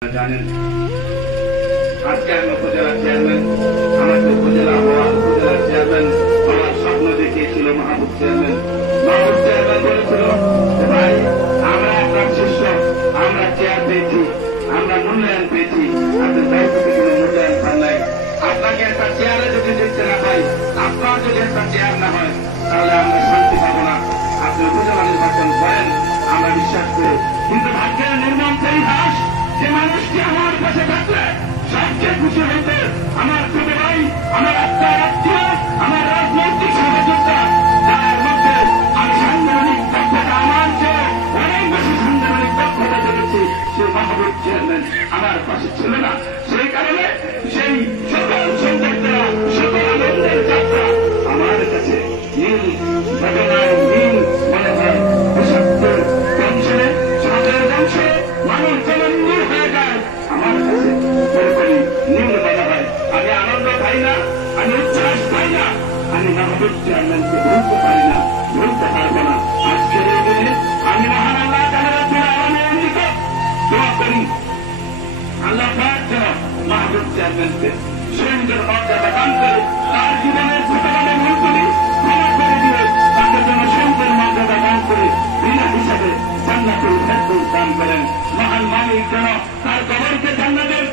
জানেন আজকে আমি উপজেলার চেয়ারম্যান, আমাকে উপজেলা উপজেলার চেয়ারম্যান আমার স্বপ্ন দেখিয়েছিল। মাহবুব চেয়ারম্যান বলেছিল ভাই, আমরা আপনার শিষ্য, আমরা চেয়ার পেয়েছি, আমরা মূল্যায়ন পেয়েছি, আপনার দায়িত্ব থেকে কোনো মূল্যায়ন পান নাই। আপনাকে একটা চেয়ারে যদি দেখতে না পাই, আপনার যদি একটা চেয়ার না হয়, তাহলে আমরা শান্তি পাবো না। আপনি উপজেলা নির্বাচন করেন, আমরা বিশ্বাস করি। কিন্তু ভাগ্যের নির্মম পরিহাস, যে মানুষটি আমার পাশে থাকলে সবচেয়ে খুশি হইতে আমার ছোট ভাই, আমার আত্মার আত্মীয়, আমার রাজনৈতিক সহযোগিতা, যার মধ্যে আমি সাংগঠনিক দক্ষতা আমার চেয়ে অনেক বেশি সাংগঠনিক দক্ষতা দেখেছি, সে মাহবুব চেয়ারম্যান আমার পাশে ছিল না। সেই কারণে সেই সকল সৌন্দর্যরা, সকল আনন্দের যাত্রা আমার কাছে নীল ঘটনায় নীল মনে হয়। বিষাক্ত বংশে, সাদের বংশে মানুষ যেমন নীল হয়ে যায়, আমার কাছে এরকমই নীল মনে হয়। আমি আনন্দ পাই না, আমি উচ্ছ্বাস পাই না, আমি মাহবুব চেয়ারম্যানকে ভুলতে পারি না, ভুলতে পারবো না। আজকের এই দিনে আমি মহান আল্লাহ তাআলার নিকট দোয়া করি, আল্লাহ পাক যেন মাহবুব চেয়ারম্যানকে সুন্দর মর্যাদা দান করে, তার জীবনের ছোটখাটো ভুলগুলি ক্ষমা করে দিয়ে তাকে যেন সুন্দর মর্যাদা দান করে বিনা হিসাবে জান্নাতুল ফেরদৌস দান করেন। মহান মালিক যেন তার কবরকে জান্নাতের